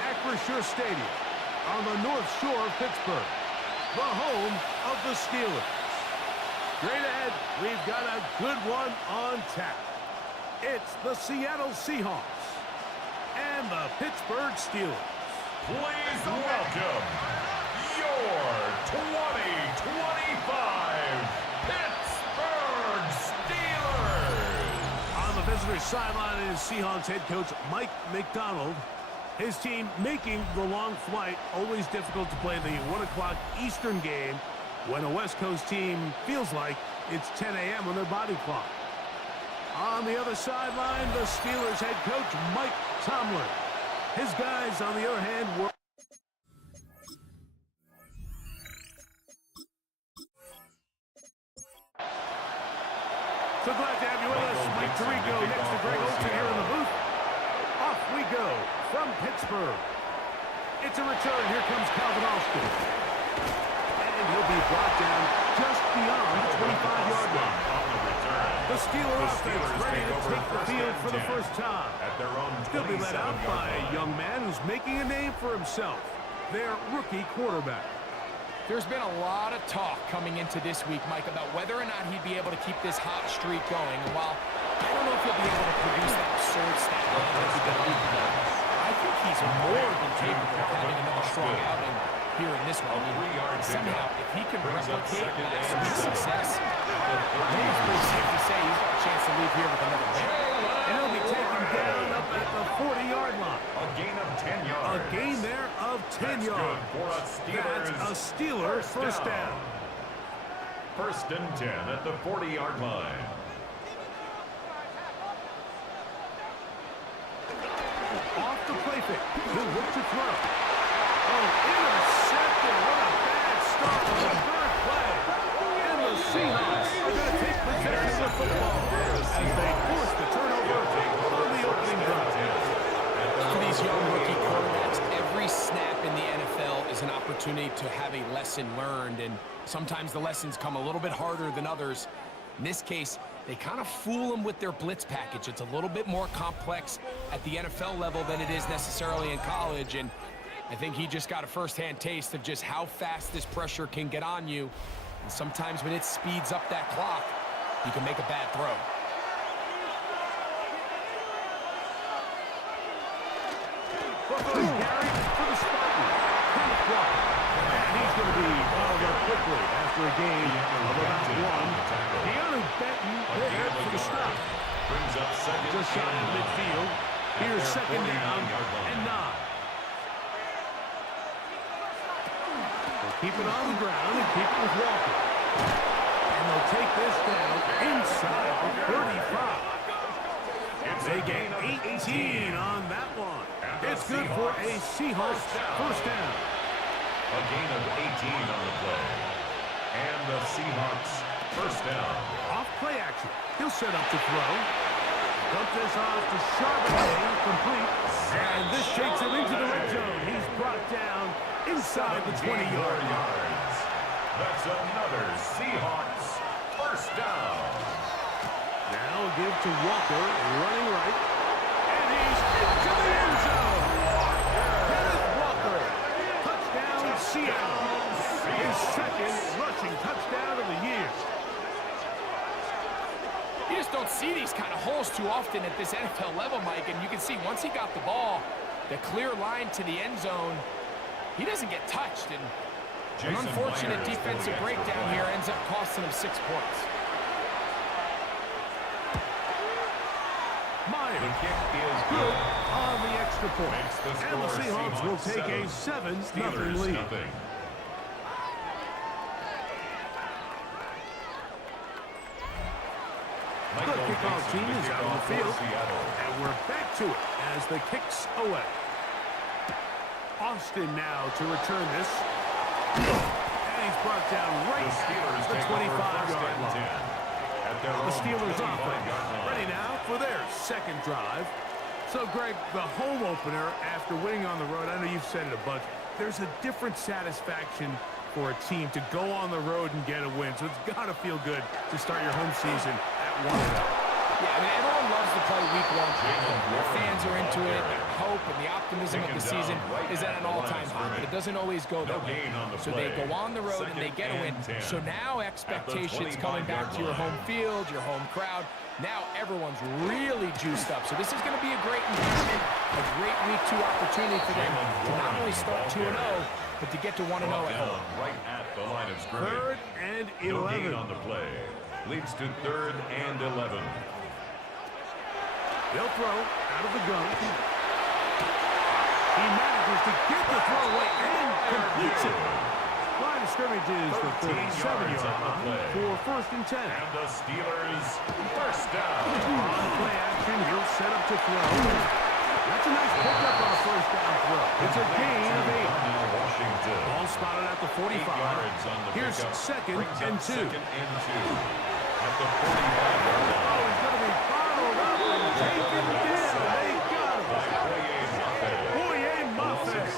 Acrisure Stadium on the North Shore of Pittsburgh, the home of the Steelers. Straight ahead, we've got a good one on tap. It's the Seattle Seahawks and the Pittsburgh Steelers. Please welcome your 2025 Pittsburgh Steelers. On the visitor's sideline is Seahawks head coach Mike McDonald. His team making the long flight, always difficult to play the 1 o'clock Eastern game when a West Coast team feels like it's 10 a.m. on their body clock. On the other sideline, the Steelers head coach Mike Tomlin. His guys, on the other hand, were... So glad to have you with us. Mike Tirico next to Greg Olsen here in the booth. Off we go from Pittsburgh. It's a return. Here comes Calvin Austin. And he'll be brought down just beyond the 25-yard line. The Steelers offense ready to take the field for the first time. He'll be led out by a young man who's making a name for himself, their rookie quarterback. There's been a lot of talk coming into this week, Mike, about whether or not he'd be able to keep this hot streak going. And while I don't know if he'll be able to produce that absurd stat line that he's going to do, I think he's more than capable of having another strong outing here in this one. I mean, somehow, if he can replicate last week's success, it's pretty safe to say he's got a chance to leave here with another win. And he'll be taken down up at the 40-yard line. A gain of 10 yards. A gain there of 10 yards. That's a Steeler first down. First and 10 at the 40-yard line. Off the play fake. He'll look to throw. Oh, intercepted. What a bad start on the third play. And the Seahawks are going to take possession of the football as they force the turnover on the opening drive. For these young rookie quarterbacks, every snap in the NFL is an opportunity to have a lesson learned, and sometimes the lessons come a little bit harder than others. In this case, they kind of fool them with their blitz package. It's a little bit more complex at the NFL level than it is necessarily in college, and I think he just got a first-hand taste of just how fast this pressure can get on you. And sometimes when it speeds up that clock, you can make a bad throw. Gary for the Spartans. And he's going to be balled up quickly after a gain of about one. Deanu Benton there for the stop. Brings up second. Just shy of midfield. Here's second down and 9. They'll keep it on the ground and keep it with Walker. And they'll take this down inside the 35. They gain 18 on that one. It's good for a Seahawks first down. A gain of 18 on the play. And the Seahawks first down. Off play action. He'll set up to throw. Dump this off to Charbonnet, complete. And this takes him into the red zone. He's brought down inside the 20-yard line. That's another Seahawks first down. Now give to Walker, running right. And he's into the end zone. Kenneth Walker. Touchdown, Seattle. His second rushing touchdown of the year. You just don't see these kind of holes too often at this NFL level, Mike. And you can see once he got the ball, the clear line to the end zone, he doesn't get touched. And an unfortunate defensive breakdown here ends up costing him 6 points. Meyer, The kick is good on the extra point. And the Seahawks will take a 7-0 lead. The kickoff team is out on the field. And we're back to it as the kick's away. Austin now to return this. And he's brought down right at the 25-yard line. The Steelers offense ready now for their second drive. So, Greg, the home opener after winning on the road, I know you've said it a bunch, there's a different satisfaction for a team to go on the road and get a win. So it's got to feel good to start your home season at 1-0. Yeah, I mean, everyone loves to play week one. Their fans are into it. Their hope and the optimism of the season is at an all-time high, but it doesn't always go that way. So they go on the road and they get a win. So now expectations coming back to your home field, your home crowd. Now everyone's really juiced up. So this is going to be a great environment, a great week 2 opportunity for them to not only start 2-0, but to get to 1-0 at home. Right at the line of scrimmage. 3rd and 11. No gain on the play. Leads to 3rd and 11. He'll throw out of the gun. He manages to get the throw away and completes it. Line of scrimmage is the 37-yard line for 1st and 10. And the Steelers first down. On play action, he'll set up to throw. That's a nice pickup on a 1st down throw. It's a gain of 8. Washington. Ball spotted at the 45. Here's 2nd and 2. 2nd and 2. At the 45-yard line. Oh, he's going to be followed up and taken down. They got him. Boye Muffet.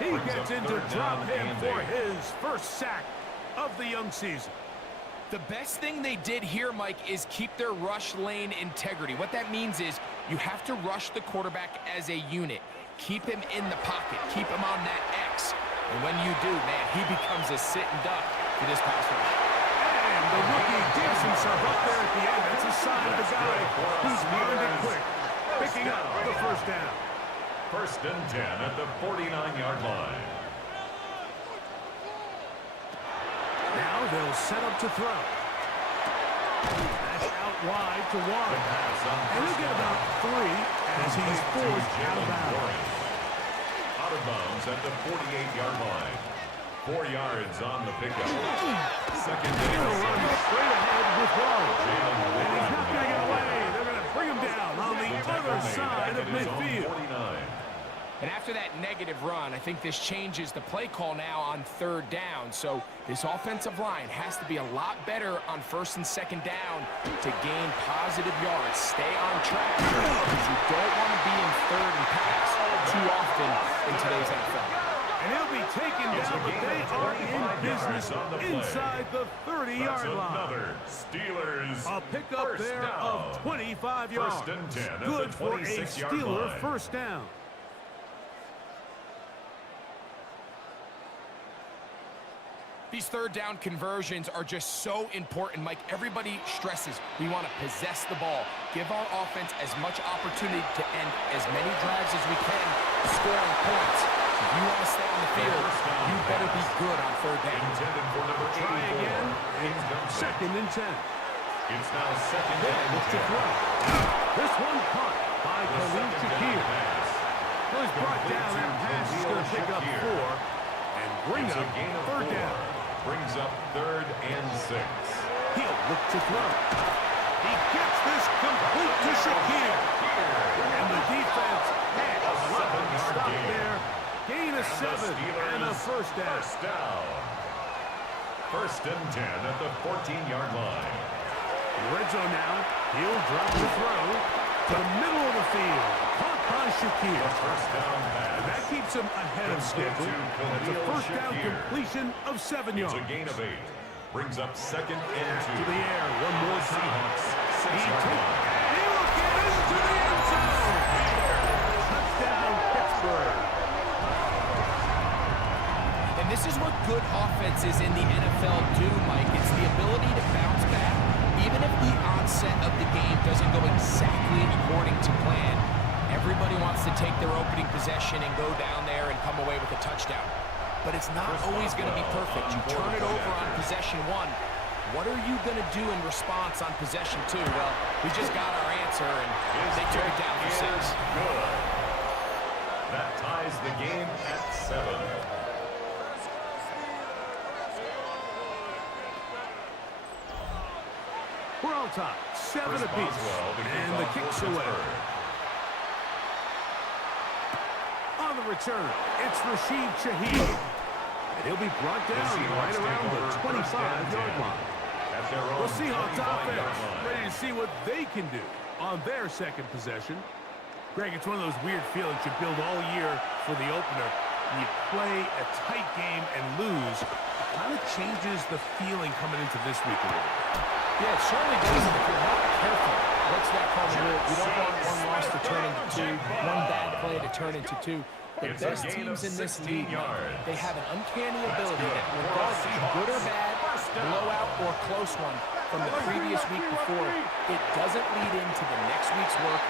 He gets into drop him for his first sack of the young season. The best thing they did here, Mike, is keep their rush lane integrity. What that means is you have to rush the quarterback as a unit. Keep him in the pocket. Keep him on that X. And when you do, man, he becomes a sitting duck for this pass rush. And the rookie digs himself up there at the end. That's a sign of the guy who's learned it quick. Picking up the 1st down. 1st and 10 at the 49-yard line. Now they'll set up to throw. That's out wide to Warren. And he'll get about 3 as he's forced out of bounds. Out of bounds at the 48-yard line. 4 yards on the pickup. 2nd He'll and run 6. straight ahead with Warren. And he's not going to get away. Warren. They're going to bring him down on the other side of midfield. 49. And after that negative run, I think this changes the play call now on 3rd down. So this offensive line has to be a lot better on 1st and 2nd down to gain positive yards. Stay on track because you don't want to be in 3rd and pass too often in today's NFL. And he'll be taken down, but they are in business inside the 30-yard line. Another Steelers A pickup there of 25 yards. 1st and 10 at Good the for a 26-yard Steeler line. 1st down. These 3rd down conversions are just so important, Mike. Everybody stresses we want to possess the ball, give our offense as much opportunity to end as many drives as we can, scoring points. If you want to stay on the field, you better be good on 3rd down. Intended for number 84. Try again. It's 2nd and 10. It's now 2nd and Looks to 10. throw. This one caught by Khalil Shakir. Well, he's brought down. That pass is going to pick up 4 and bring It's up a gain of 3rd 4. down. Brings up 3rd and 6. He'll look to throw. He gets this complete to Shakir. And the defense had a lot to stop there. Gain of 7 and a 1st down. 1st and 10 at the 14-yard line. Red zone now. He'll drop the throw to the middle of the field. Caught by Shakir. First down pass. That keeps him ahead of schedule. That's a 1st down completion of 7 yards. It's a gain of 8. Brings up 2nd and 2. To the air one more time. Seahawks, He 6-yard took, line. and he will get into the end zone. Touchdown, Pittsburgh. And this is what good offenses in the NFL do, Mike. It's the ability to bounce back. Even if the onset of the game doesn't go exactly according to plan, everybody wants to take their opening possession and go down there and come away with a touchdown. But it's not always going to be perfect. You turn it over on possession 1. What are you going to do in response on possession 2? Well, we just got our answer, and they took it down for 6. Good. That ties the game at 7. We're on top, 7 Chris apiece, Boswell begins and the off for kick's away. Pittsburgh. On the return, it's Rashid Shaheed. And he'll be brought down right around the 25-yard line. At their own The Seahawks 25-yard offense line. ready to see what they can do on their 2nd possession. Greg, it's one of those weird feelings you build all year for the opener. When you play a tight game and lose, it kind of changes the feeling coming into this week a little bit. Yeah, it certainly does if you're not careful. what's that called the rule? You don't want one loss to turn into two, one bad play to turn into two. The best teams in this league, they have an uncanny ability that regardless of good or bad, blowout or close one from the previous week before, it doesn't lead into the next week's work,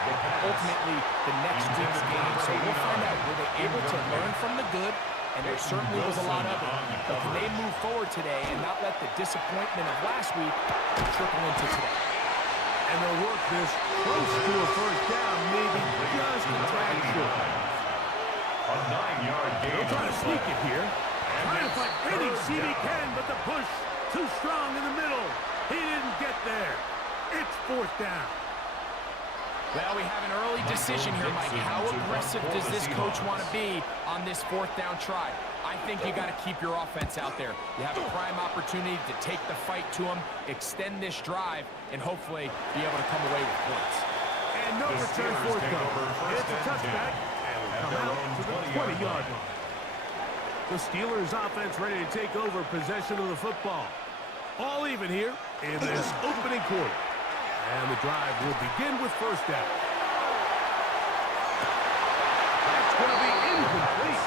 ultimately the next week's game. So we'll find out, were they able to learn from the good? And there certainly was a lot of it. But can they move forward today and not let the disappointment of last week trickle into today? And they'll work this close to a first down, maybe just a tad short. A 9-yard gain. They'll try to sneak it here. Trying to find any seam he can, but the push too strong in the middle. He didn't get there. It's fourth down. Well, we have an early decision here, Mike. How aggressive does this coach want to be on this fourth down try? I think you got to keep your offense out there. You have a prime opportunity to take the fight to them, extend this drive, and hopefully be able to come away with points. And no return forthcoming. It's a touchback, and will come out to the 20-yard line. The Steelers offense ready to take over possession of the football. All even here in this opening quarter. And the drive will begin with first down. That's going to be incomplete.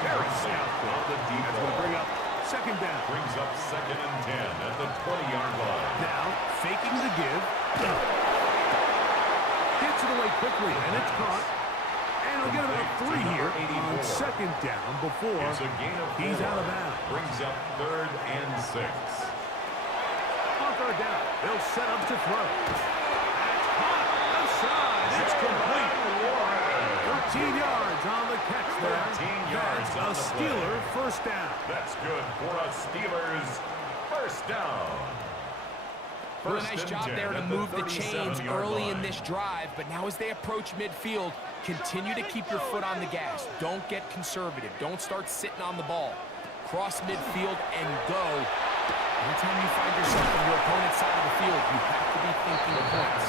Very sound. That's going to bring up second down. Brings up 2nd and 10 at the 20-yard line. Now, faking the give. Gets it away quickly, and it's caught. And he'll get about 3 here on second down before he's out of bounds. Brings up 3rd and 6. Third down. They'll set up to throw. That's hot. Outside. It's complete. 13 yards on the catch there. 13 yards on a the Steeler play. first down. That's good for a Steelers first down. Well, a nice job there to move the chains early in this drive, but now as they approach midfield, continue to keep your foot on the gas. Don't get conservative. Don't start sitting on the ball. Cross midfield and go. Anytime you find yourself on your opponent's side of the field, you have to be thinking of points.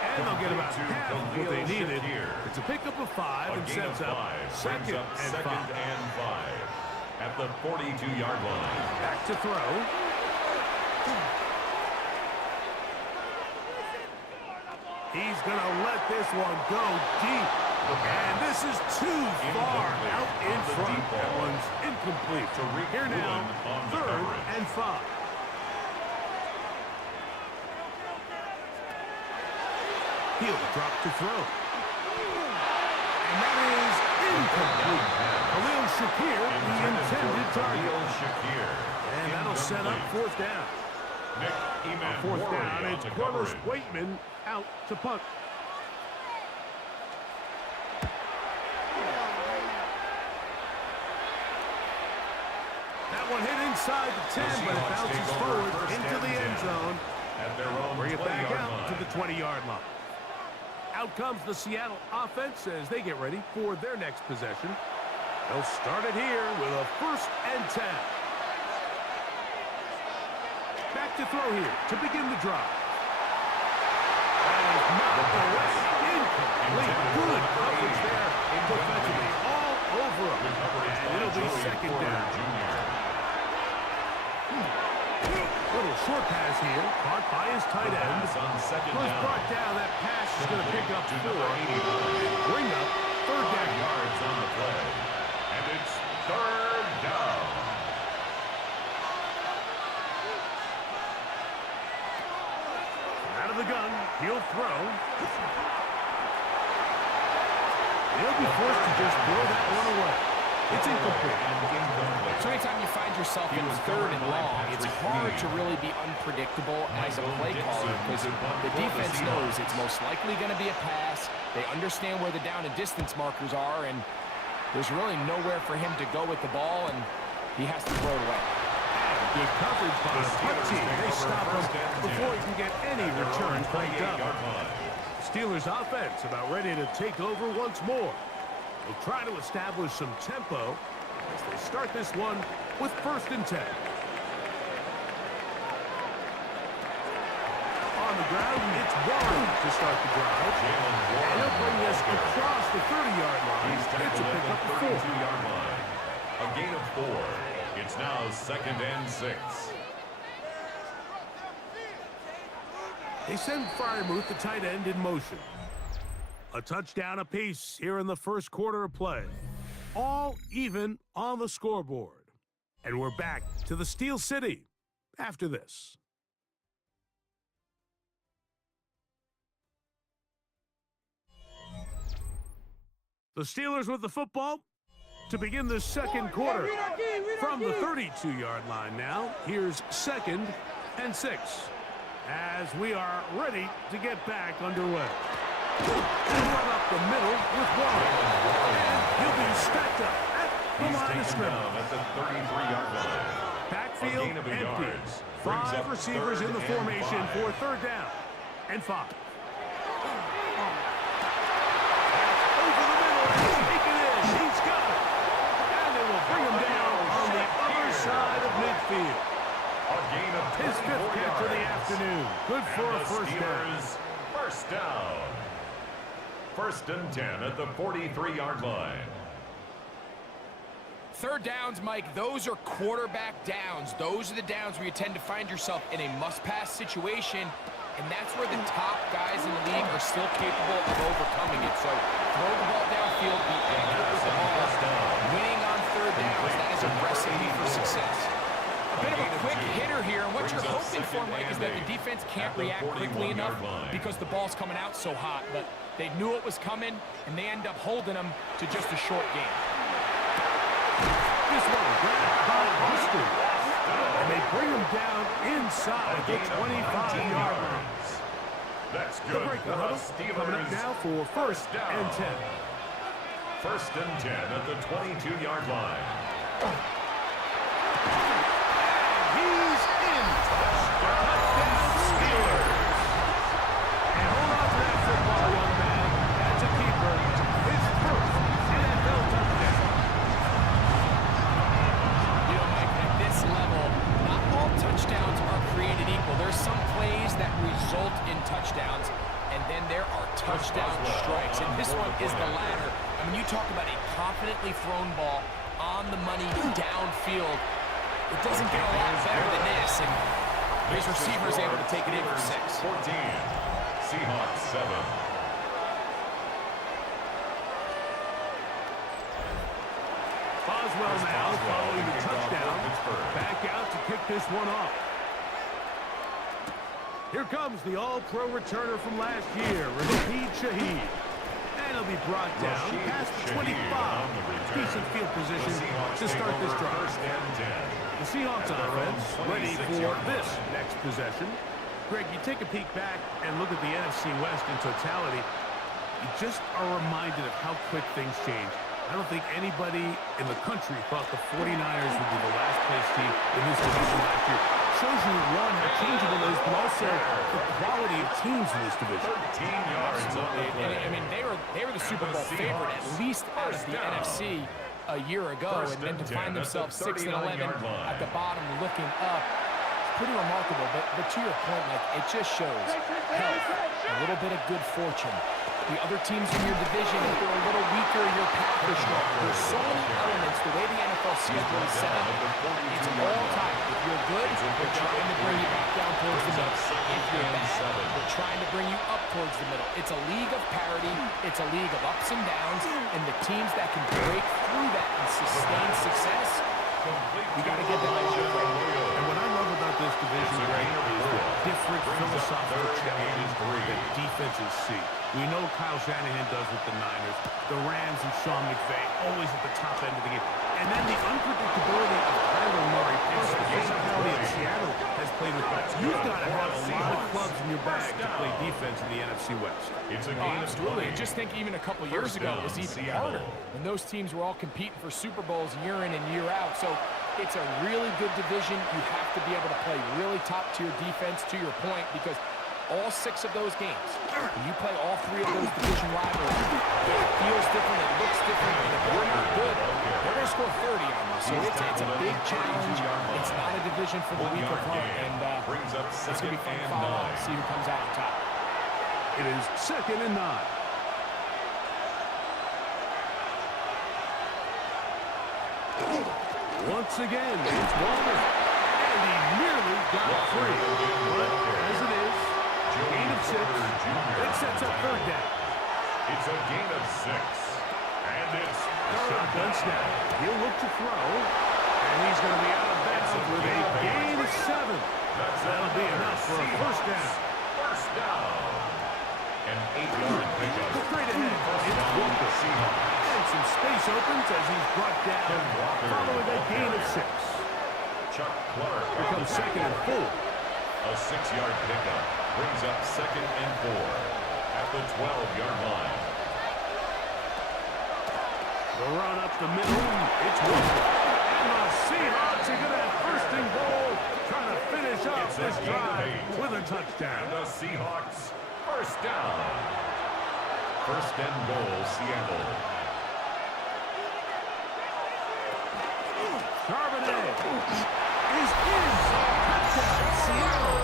And they'll get about half of what they needed. It's a pickup of 5 and sets up second and 5. At the 42-yard line. Back to throw. He's going to let this one go deep. And this is too far out in front. That one's incomplete. Here now, 3rd and 5. He'll drop to throw. And that is incomplete. Khalil Shakir, the intended target. And that'll set up fourth down. Fourth down, it's Corliss Waitman out to punt. That one hit inside the 10, but it bounces forward into the end zone. Bring it back out to the 20-yard line. Out comes the Seattle offense as they get ready for their next possession. They'll start it here with a 1st and 10. Back to throw here to begin the drive. That is knocked away. Incomplete. Good coverage there defensively. All over him. And it'll be second down. Little short pass here. Caught by his tight end. Was brought down. That pass is going to pick up 4. Bring up 3rd down. Yards on the play. And it's 3rd down. Out of the gun. He'll throw. He'll be forced to just throw that one away. It's incomplete. So anytime you find yourself in 3rd and long, it's hard to really be unpredictable as a play caller because the defense knows it's most likely going to be a pass. They understand where the down and distance markers are, and there's really nowhere for him to go with the ball, and he has to throw it away. Good coverage by the punt team. They stop him before he can get any return cranked up. Steelers offense about ready to take over once more. They'll try to establish some tempo as they start this one with 1st and 10. On the ground, it's Warren to start the drive. And he'll bring this across the 30-yard line. It's a pickup of 4. A gain of 4. It's now 2nd and 6. They send Fryermuth, the tight end, in motion. A touchdown apiece here in the first quarter of play. All even on the scoreboard. And we're back to the Steel City after this. The Steelers with the football to begin the second quarter. From the 32-yard line now, here's 2nd and 6 as we are ready to get back underway. And run up the middle with Warren. And he'll be stacked up at the line of scrimmage. At the 33-yard line. Backfield empty. 5 receivers in the formation for 3rd down and 5. Over the middle. Take it in. He's got it. And they will bring him down on the other side of midfield. His 5th catch of the afternoon. Good for a first down. First down. 1st and 10 at the 43-yard line. 3rd downs, Mike, those are quarterback downs. Those are the downs where you tend to find yourself in a must-pass situation, and that's where the top guys in the league are still capable of overcoming it. So throw the ball downfield, be accurate with the ball. Winning on 3rd downs, that is a recipe for success. A bit of a quick hitter here, and what you're hoping for, Mike, is that the defense can't react quickly enough because the ball's coming out so hot. But they knew it was coming, and they end up holding them to just a short game. This one grabbed by Austin. And they bring him down inside the 25-yard line. That's The good break for huddle us. coming up now for 1st and 10. 1st and 10 at the 22-yard line. He's in. Touchdown Steelers. And hold on to that football, young man. That's a keeper. His 1st NFL touchdown. You know, Mike, at this level, not all touchdowns are created equal. There's some plays that result in touchdowns, and then there are touchdown strikes. And this one is the latter. I mean, you talk about a confidently thrown ball on the money downfield. It doesn't get a lot better than this, and his receiver's able to take it in for 6. 14. Seahawks 7. Boswell now following the touchdown. Back out to kick this one off. Here comes the all-pro returner from last year, Rashid Shaheed. And he'll be brought down past the 25. Decent field position to start this drive. The Seahawks offense ready for this next possession. Greg, you take a peek back and look at the NFC West in totality. You just are reminded of how quick things change. I don't think anybody in the country thought the 49ers would be the last place team in this division last year. Shows you, one, how changeable it is, but also the quality of teams in this division. 13 yards on the play. I mean, they were the Super Bowl favorite, at least out of the NFC a year ago, and then to find themselves 6 and 11 at the bottom looking up, it's pretty remarkable. But to your point, like, it just shows health, a little bit of good fortune. The other teams in your division, if they're a little weaker, your path is strong. There's so many elements, the way the NFL schedule is set up, it's all tied. If you're good, they're trying to bring you back down towards the middle. If you're bad, they're trying to bring you up towards the middle. It's a league of parity. It's a league of ups and downs, and the teams that can break through that and sustain success, you got to give them a shot. And what I love about this division, Greg, is the different philosophical challenges that defenses see. We know Kyle Shanahan does with the Niners. The Rams and Sean McVay always at the top end of the game. And then the unpredictability of Kyler Murray, plus the physicality of Seattle has played with us. You've got to have a lot of clubs in your bag to play defense in the NFC West. It's a Oh, absolutely. And just think even a couple years ago, it was even harder. When those teams were all competing for Super Bowls year in and year out. So it's a really good division. You have to be able to play really top-tier defense, to your point, because all 6 of those games, when you play all 3 of those division rivalries, it feels different, it looks different, and if you're not good, they're going to score 30 on you. So it's a big challenge. It's not a division for the weak of heart, and it's going to be fun to follow and see who comes out on top. It is 2nd and 9. Once again, it's Walker. And he nearly got free. But as it is, Gain of 6. It sets up third down. It's a gain of 6. And it's Shotgun snap. He'll look to throw. And he's going to be out of bounds with a gain of 7. That'll be enough for a first down. First down. An 8-yard pickup. Straight ahead. It's Walker. And some space opens as he's brought down following a gain of 6. Chuck Clark. Here comes second and 4. A 6-yard pickup brings up second and 4 at the 12-yard line. The run up the middle. It's Walker. And the Seahawks are going to have first and goal, trying to finish off this drive with a touchdown. And the Seahawks first down. First and goal, Seattle. Charbonnet is in. Touchdown, Seattle.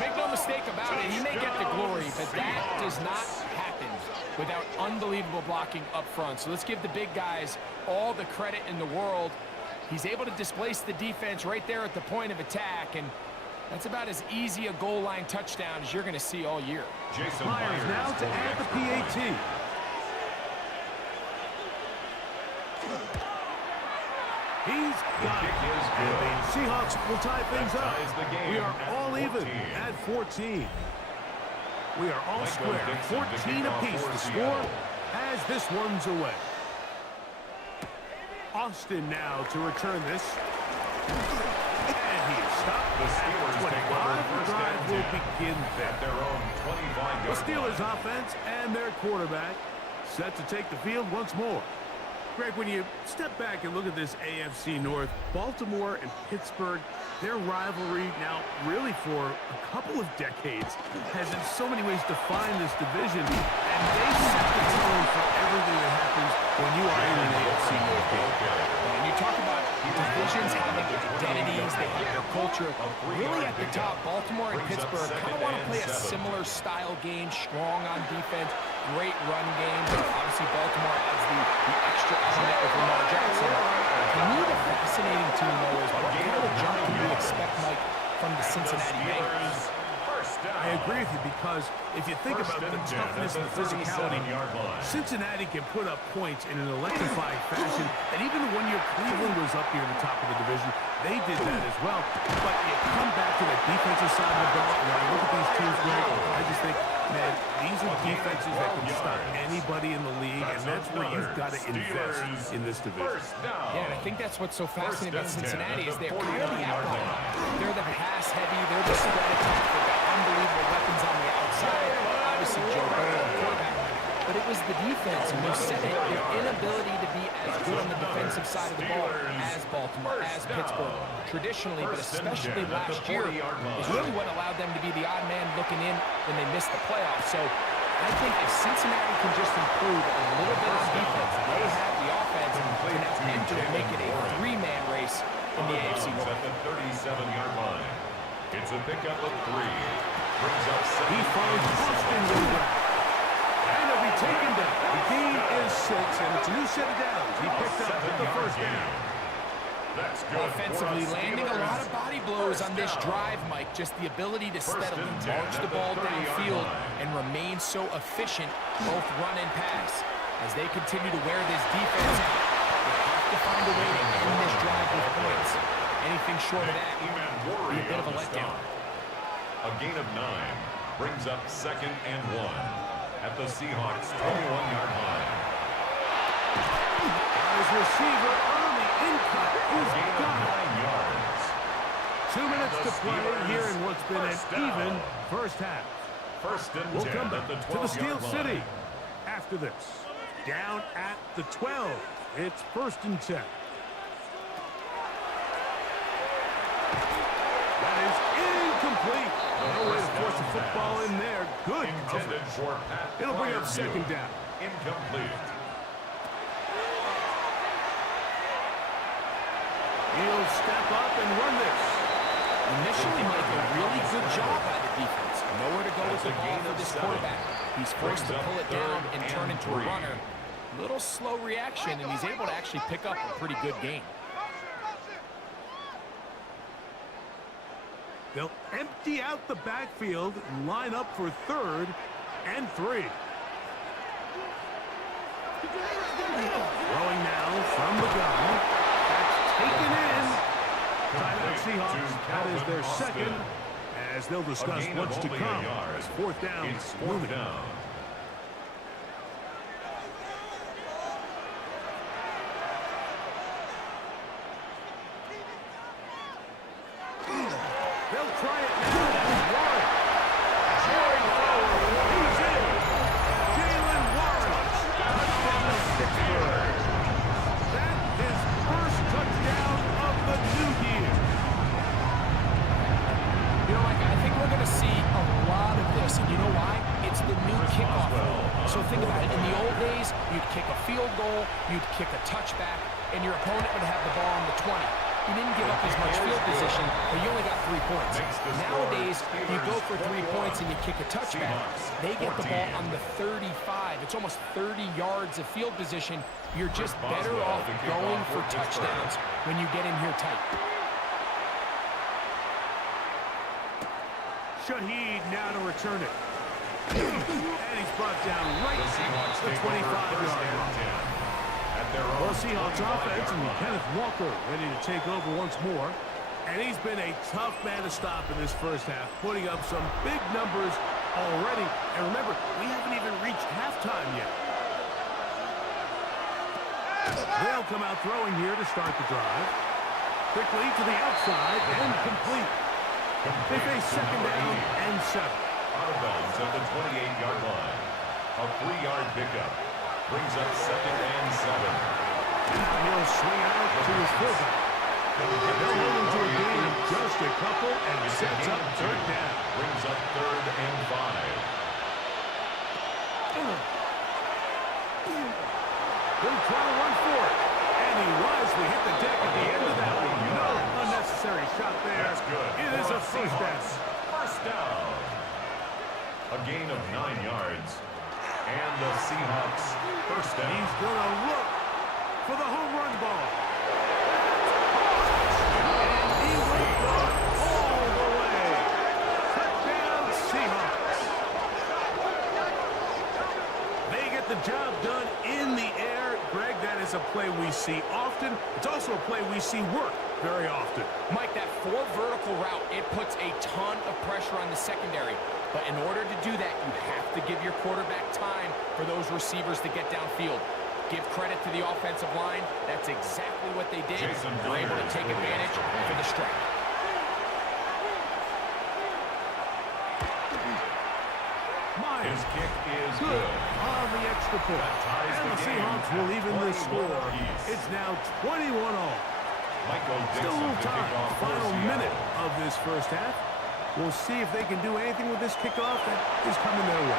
Make no mistake about it, he may get the glory, but that does not happen without unbelievable blocking up front. So let's give the big guys all the credit in the world. He's able to displace the defense right there at the point of attack, and that's about as easy a goal line touchdown as you're going to see all year. Jason Myers now to add the PAT. He's got it. And the Seahawks will tie things up. We are all even at 14. We are all square. 14 apiece. The score as this one's away. Austin now to return this. And he is stopped. The Steelers take over The first drive and will 10 begin at there. their own 25-yard The Steelers line. offense and their quarterback set to take the field once more. Greg, when you step back and look at this AFC North, Baltimore and Pittsburgh, their rivalry now really for a couple of decades has in so many ways defined this division, and they set the tone for everything that happens when you are in an AFC North game. When you talk about divisions having identities, they have their culture. Really at the top, Baltimore and Pittsburgh kind of want to play a similar style game, strong on defense, great run game. Obviously, Baltimore adds the extra element with Lamar Jackson. To me, the fascinating team, though, is what kind of jump can you expect, Mike, from the Cincinnati Bengals? I agree with you because if you think about the toughness and the physicality, Cincinnati can put up points in an electrifying fashion. And even the 1 year Cleveland was up here at the top of the division, they did that as well. But you come back to the defensive side of the ball, and when I look at these teams, Greg, I just think, man, these are defenses that can stop anybody in the league, and that's where you've got to invest in this division. Yeah, and I think that's what's so fascinating about Cincinnati is they're kind of the outlier. They're the pass heavy, they're the spread attack, they've got unbelievable weapons on the outside. Obviously, Joe Burrow, quarterback. But it was the defense, and you said it, their inability to be as good on the defensive side of the ball as Baltimore, as Pittsburgh, traditionally, but especially last year, is really what allowed them to be the odd man looking in when they missed the playoffs. So I think if Cincinnati can just improve a little bit on defense, they have the offense and can now enter and make it a three-man race in the AFC North. At the 37-yard line. It's a pickup of 3. Brings up He finds Austin with the ground. And he'll be taken down. The gain is 6, and it's a new set of downs. He picked up the first down. That's good. Offensively, landing a lot of body blows on this drive, Mike. Just the ability to steadily march the ball downfield and remain so efficient, both run and pass. As they continue to wear this defense out, they have to find a way to end this drive with points. Anything short of that would be a bit of a letdown. A gain of 9 brings up second and 1 at the Seahawks 21-yard line. His receiver early in cut is Gain of gone. 9 yards. 2 minutes to play here in what's been an First down. even first half. First and 10 We'll come back at the to the Steel 12-yard City line. after this. Down at the 12. It's first and 10. That is incomplete. No way to force the football in there. Good Intended coverage. for Pat It'll bring up Fryerview. second down. Incomplete. He'll step up and run this. Initially, Mike, a really good job by the defense. Nowhere to go with the ball for this quarterback. He's forced to pull it down and turn into a runner. Little slow reaction, and he's able to actually pick up a pretty good gain. They'll empty out the backfield and line up for 3rd and 3. Throwing now from the gun. That's taken in. Timeout Seahawks. That is their second, as they'll discuss what's to come. As 4th down. It's 4th down. They'll try it now. Warren. Going forward. He's in. Jalen Warren. Touchdown, Pittsburgh. That is first touchdown of the new year. You know, Mike, I think we're going to see a lot of this. And you know why? It's the new kickoff rule. So think about it. In the old days, you'd kick a field goal, you'd kick a touchback, and your opponent would have the ball on the 20. You didn't give up as much field position, but you only got 3 points. Nowadays, you go for 3 points and you kick a touchback. They get the ball on the 35. It's almost 30 yards of field position. You're just better off going for touchdowns when you get in here tight. Shaheed now to return it. And he's brought down right at the 25-yard line. Well, Seahawks offense and Kenneth Walker ready to take over once more. And he's been a tough man to stop in this first half, putting up some big numbers already. And remember, we haven't even reached halftime yet. They'll come out throwing here to start the drive. Quickly to the outside and complete. They face 2nd down and 7. Out of bounds at the 28-yard line. A 3-yard pickup. Brings up 2nd and 7. Now he'll swing out to his fullback. They'll hold him to a gain of just a couple and sets up 3rd down. Brings up 3rd and 5. He'll try to run for it. And he wisely hit the deck at the end of that one. No unnecessary shot there. That's good. It is a first down. First down. A gain of 9 yards. And the Seahawks first down. He's going to look for the home run ball. And he will run all the way. Touchdown, Seahawks. They get the job done in the air. Greg, that is a play we see often. It's also a play we see work very often. Mike, that 4 vertical route, it puts a ton of pressure on the secondary. But in order to do that, you have to give your quarterback time for those receivers to get downfield. Give credit to the offensive line. That's exactly what they did. They're able to take advantage for the strike. His kick is good. On the extra point. And the Seahawks will even the score. It's now 21-all. Still a little time. Final minute of this first half. We'll see if they can do anything with this kickoff that is coming their way.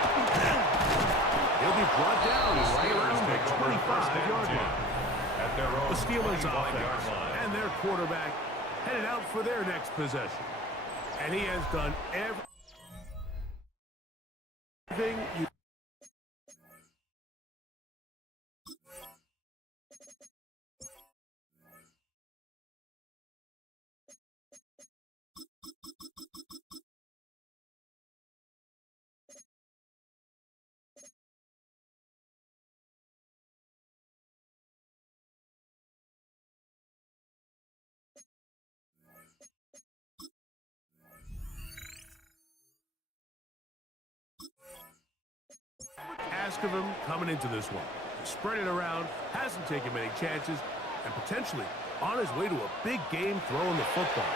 He'll be brought down right around the 25-yard line. The Steelers offense and their quarterback headed out for their next possession. And he has done everything you... Ask of him coming into this one. Spread it around, hasn't taken many chances, and potentially on his way to a big game throwing the football.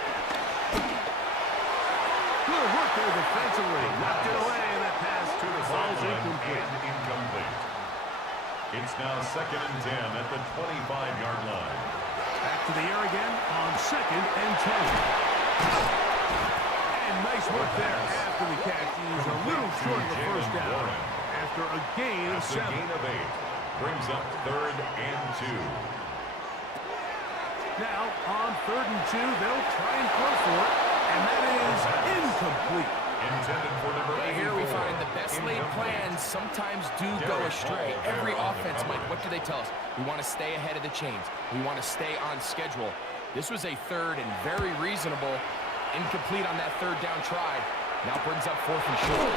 Good work there defensively. Knocked it away, and that pass to the ball's incomplete. It's now 2nd and 10 at the 25-yard line. Back to the air again on 2nd and 10. And nice work there after the catch. He's a little short of the first down after a gain of 7. Gain of 8 brings up 3rd and 2. Now on 3rd and 2, they'll try and throw for it, and that is incomplete. Intended for number 84. Here we find the best laid plans sometimes do go astray. Every offense, Mike, what do they tell us? We want to stay ahead of the chains. We want to stay on schedule. This was a 3rd and very reasonable Incomplete on that third down try. Now brings up 4th and short.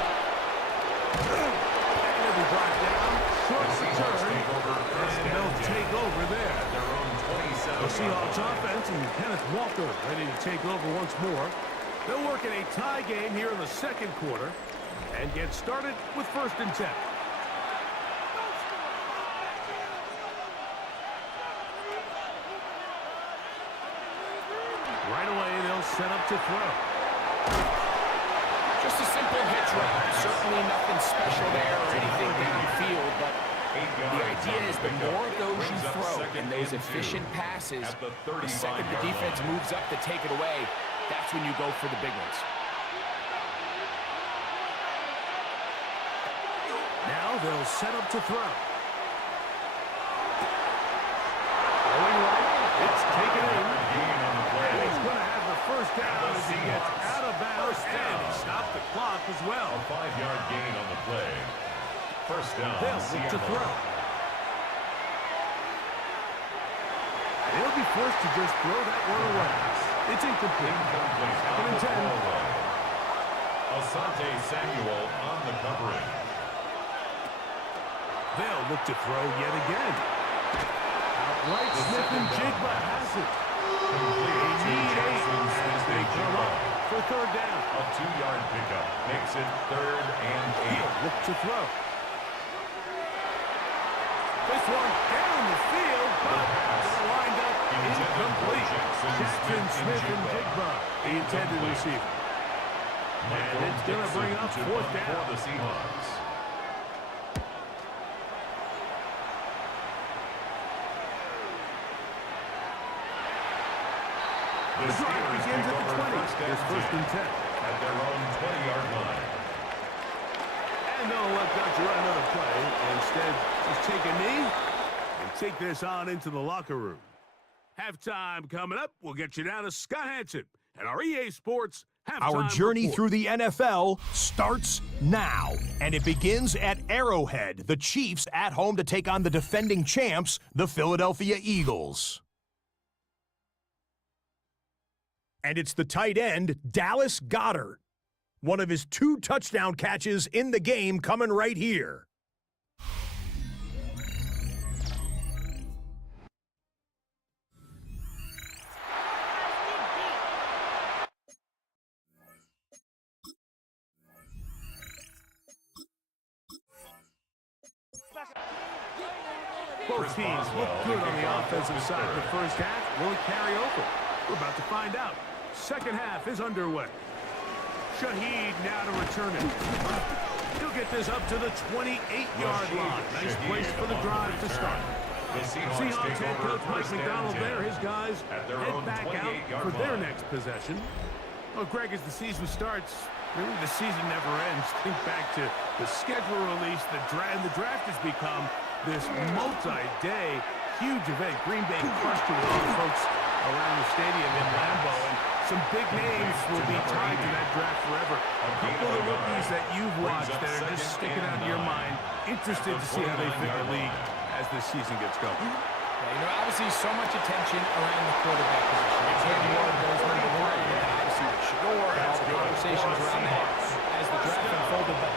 And it'll be brought down. Short return. And they'll take over there. The Seahawks offense and Kenneth Walker ready to take over once more. They'll work in a tie game here in the second quarter and get started with 1st and 10. Right away, they'll set up to throw. Just a simple hitch route. Certainly nothing special there or anything downfield, but the idea is the more of those you throw and those efficient passes, the second the defense moves up to take it away, that's when you go for the big ones. Now they'll set up to throw. Going right, it's taken in. And he's going to have the 1st down as he gets out of bounds, and he stopped the clock as well. A 5-yard gain on the play. 1st down, They'll look to throw. They'll be forced to just throw that one away. It's incomplete. 2nd and 10. Asante Samuel on the covering. They'll look to throw yet again. Outright Smith and Jigba has it. They need 8 as they come up for 3rd down. A 2-yard pickup makes it 3rd and 8. Look to throw. This one down the field, but lined up incomplete. Jackson Smith and Jigba, the intended receiver. And it's going to bring up 4th down for the Seahawks. The drive begins at the 20. It's 1st and 10. At their own 20-yard line. And they'll let Dutch run another play. Instead, just take a knee and take this on into the locker room. Halftime coming up. We'll get you down to Scott Hansen and our EA Sports Halftime Our journey report. through the NFL starts now, and it begins at Arrowhead. The Chiefs at home to take on the defending champs, the Philadelphia Eagles. And it's the tight end, Dallas Goedert. One of his 2 touchdown catches in the game coming right here. Both teams look good on the offensive side of the first half. Will it carry over? We're about to find out. Second half is underway. Shaheed now to return it. He'll get this up to the 28-yard line. Nice place for the drive to start. Seahawks head coach Mike McDonald there. His guys head back out for their next possession. Well, Greg, as the season starts, really the season never ends. Think back to the schedule release, the draft has become this multi-day huge event. Green Bay crushed it with all the folks around the stadium in Lambeau, and some big names will be tied to that draft forever. A couple of the rookies that you've watched that are just sticking out in your mind, interested to see how they fit the league as this season gets going. Yeah, you know, obviously so much attention around the quarterback position. Andy Ward goes number 1, and obviously with Shador and all the conversations around that as the draft unfolded. But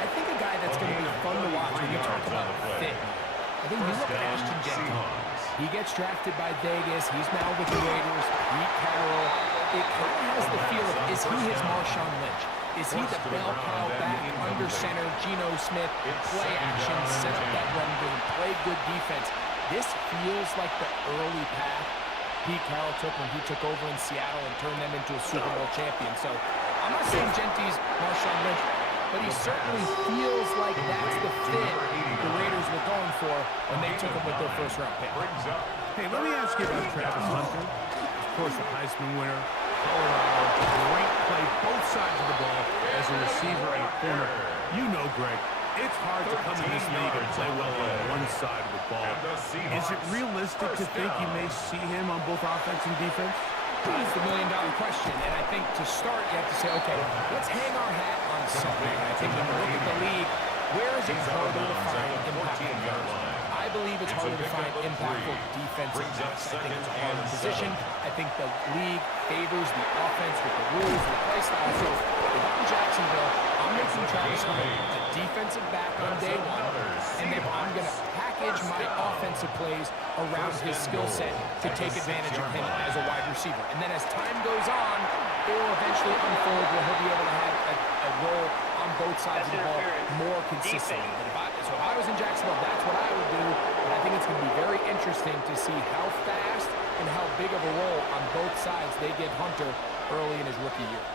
I think a guy that's going to be fun to watch when you talk about fit. I think you look at Ashton Jenkins. He gets drafted by Vegas. He's now with the Raiders. Pete Carroll. It kind of has the feel of, is he his Marshawn Lynch? Is he the bell cow back under center, Geno Smith, play action, set up that run game, play good defense? This feels like the early path Pete Carroll took when he took over in Seattle and turned them into a Super Bowl champion. So I'm not saying Genty's Marshawn Lynch, but he certainly feels like that's the fit the Raiders were going for when they took him with their first-round pick. Hey, let me ask you about Travis Hunter. Of course, the Heisman winner. Colorado, great play both sides of the ball as a receiver and a corner. You know, Greg, it's hard to come in this league and play well on one side of the ball. Is it realistic to think you may see him on both offense and defense? That's the million-dollar question, and I think to start, you have to say, okay, let's hang our hat on something. I think when you look at the league, where is it harder to find impact? I believe it's harder to find impactful defensive backs. I think it's a harder position. I think the league favors the offense with the rules and the play style. So if I'm Jacksonville, I'm making Travis Hunter a defensive back on day one, and then I'm going to package my offensive plays around his skill set to take advantage of him as a wide receiver. And then as time goes on, it will eventually unfold where he'll be able to have a role on both sides of the ball more consistently. But if I was in Jacksonville, that's what I would do. And I think it's going to be very interesting to see how fast and how big of a role on both sides they give Hunter early in his rookie year.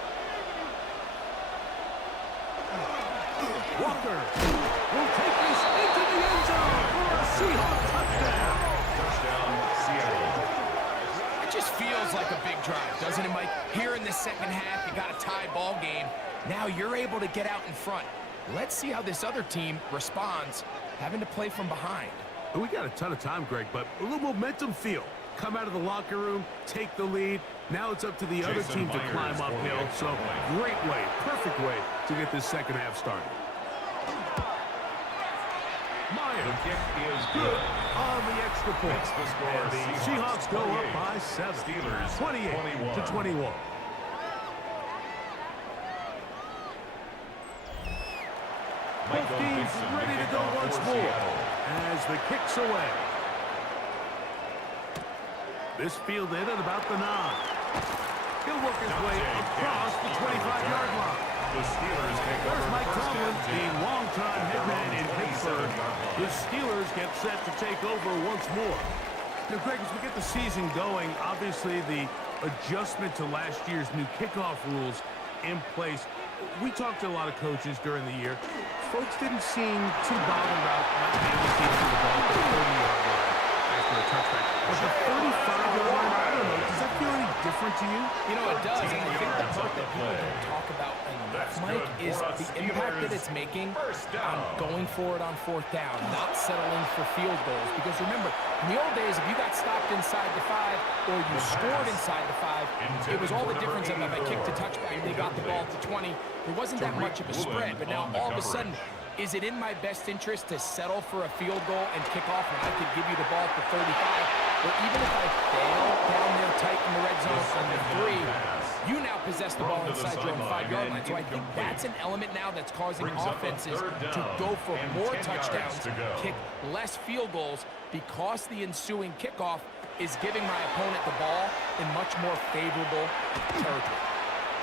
Walker will take this into the end zone for a Seahawks touchdown. Touchdown, Seattle. It just feels like a big drive, doesn't it, Mike? Here in the second half, you got a tie ball game. Now you're able to get out in front. Let's see how this other team responds, having to play from behind. We got a ton of time, Greg, but a little momentum feel. Come out of the locker room, take the lead. Now it's up to the other team to climb uphill. So great way, perfect way to get this second half started. The kick is good. On the extra point. Makes the score. And the Seahawks go up by 7. Steelers 28-21. Both teams ready to go once more as the kick's away. This fielded at about the 9. He'll work his way across the 25-yard line. The Steelers take There's over Mike first Tomlin, and the 10. longtime headman in Pittsburgh. The Steelers get set to take over once more. Now, Greg, as we get the season going, obviously the adjustment to last year's new kickoff rules in place. We talked to a lot of coaches during the year. Folks didn't seem too bothered about not being able to get the ball at the 30-yard line after a touchback. But the 35-yard line, I don't know, does that feel any different to you? You know, it does, and I think the part that people don't talk about enough, Mike, is the impact that it's making on going for it on 4th down, not settling for field goals. Because remember, in the old days, if you got stopped inside the 5 or you scored inside the 5, it was all the difference of if I kicked a touchback, they got the ball to 20. There wasn't that much of a spread, but now all of a sudden, is it in my best interest to settle for a field goal and kick off when I could give you the ball at the 35? Or even if I fail down there tight in the red zone on the 3, you now possess the ball inside your own 5-yard line. So I think that's an element now that's causing offenses to go for more touchdowns, kick less field goals, because the ensuing kickoff is giving my opponent the ball in much more favorable territory.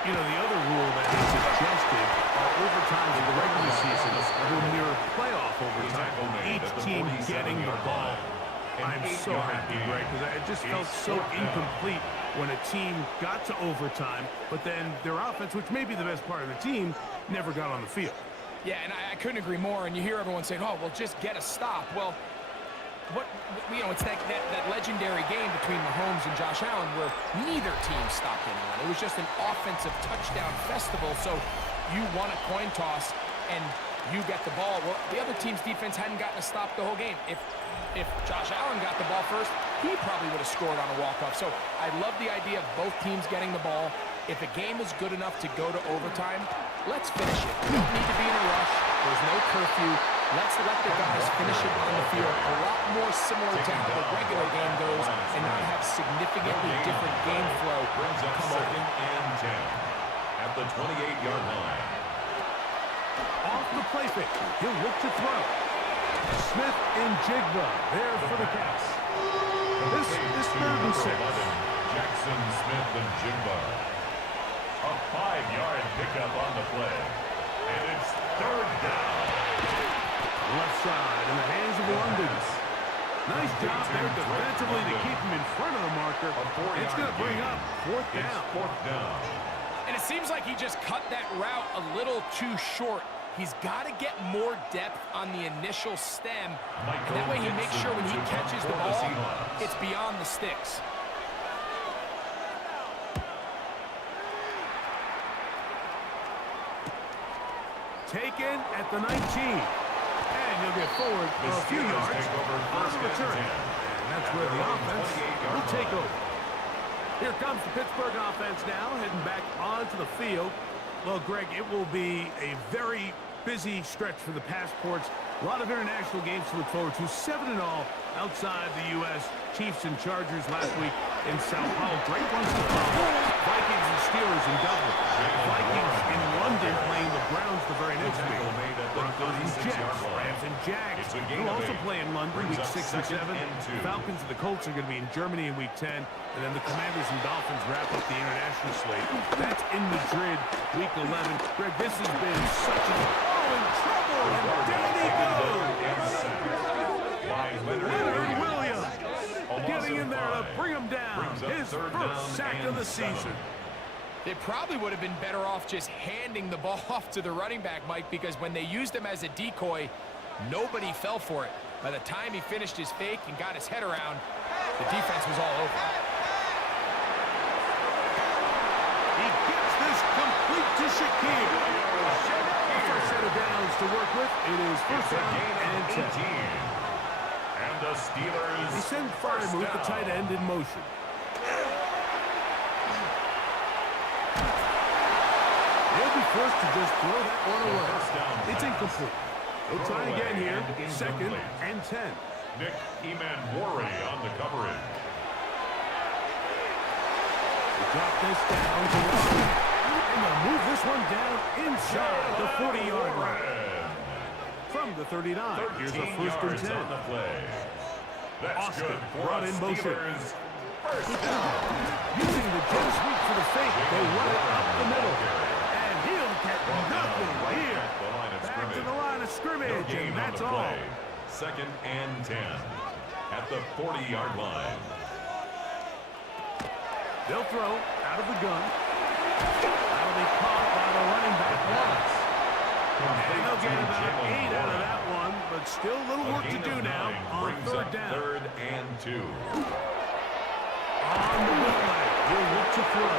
You know, the other rule that is adjusted are overtimes in the regular season will mirror playoff overtime. Each team getting the ball. I'm so happy, Greg, because it just felt so incomplete when a team got to overtime, but then their offense, which may be the best part of the team, never got on the field. Yeah, and I couldn't agree more. And you hear everyone saying, oh, well, just get a stop. Well, it's that legendary game between Mahomes and Josh Allen where neither team stopped anyone. It was just an offensive touchdown festival. So you won a coin toss and you get the ball. Well, the other team's defense hadn't gotten a stop the whole game. If Josh Allen got the ball first, he probably would have scored on a walk-off. So I love the idea of both teams getting the ball. If a game is good enough to go to overtime, let's finish it. We don't need to be in a rush. There's no curfew. Let's let the guys finish it on the field. A lot more similar to how the regular game goes and not have significantly different game flow come over. 2nd and 10 at the 28-yard line. Off the play fake. He'll look to throw. Smith and Jigba there for the pass. This is 3rd and 6. Jackson, Smith, and Jigba. A 5-yard pickup on the play. And it's 3rd down. Left side in the hands of London. Nice job there defensively to keep him in front of the marker. It's going to bring up 4th down. 4th down. And it seems like he just cut that route a little too short. He's got to get more depth on the initial stem. And that way he makes sure when he catches the ball, it's beyond the sticks. Taken at the 19. And he'll get forward for a few yards on the return. And that's where the offense will take over. Here comes the Pittsburgh offense now, heading back onto the field. Well, Greg, it will be a very busy stretch for the passports A lot of international games to look forward to. 7-0 outside the U.S. Chiefs and Chargers last week in Sao Paulo. Great ones to follow. Vikings and Steelers in Dublin. Vikings in London playing the Browns the very next week. Broncos and Jets. Rams and Jags. We'll also play in London week 6 and 7. Falcons and the Colts are going to be in Germany in week 10. And then the Commanders and Dolphins wrap up the international slate. That's in Madrid week 11. Greg, this has been such a... Oh, in trouble! And down he goes! Leonard Williams getting in there to bring him down. His first sack of the season. They probably would have been better off just handing the ball off to the running back, Mike, because when they used him as a decoy, nobody fell for it. By the time he finished his fake and got his head around, the defense was all over. He gets this complete to Shakir. First set of downs to work with. It is first down and 10. And the Steelers. He sends Firemouth, the tight end, in motion. They'll be forced to just throw that one away. It's incomplete. They'll try again here. Second and 10. Nick Emanwari on the coverage. They drop this down to one. And they'll move this one down inside the 40-yard line. From the 39, here's a first and 10. On the play. That's Austin good for brought in motion. Steelers. First down. Using the jet sweep for the fake, they run it up the middle. And he'll get nothing here. Back to the line of scrimmage, and that's all. Second and 10 at the 40-yard line. They'll throw out of the gun. That'll be caught by the running back once. And they'll get about 8 out of that one, but still a little work to do now on third down. Third and 2. On the bootleg, he'll look to throw.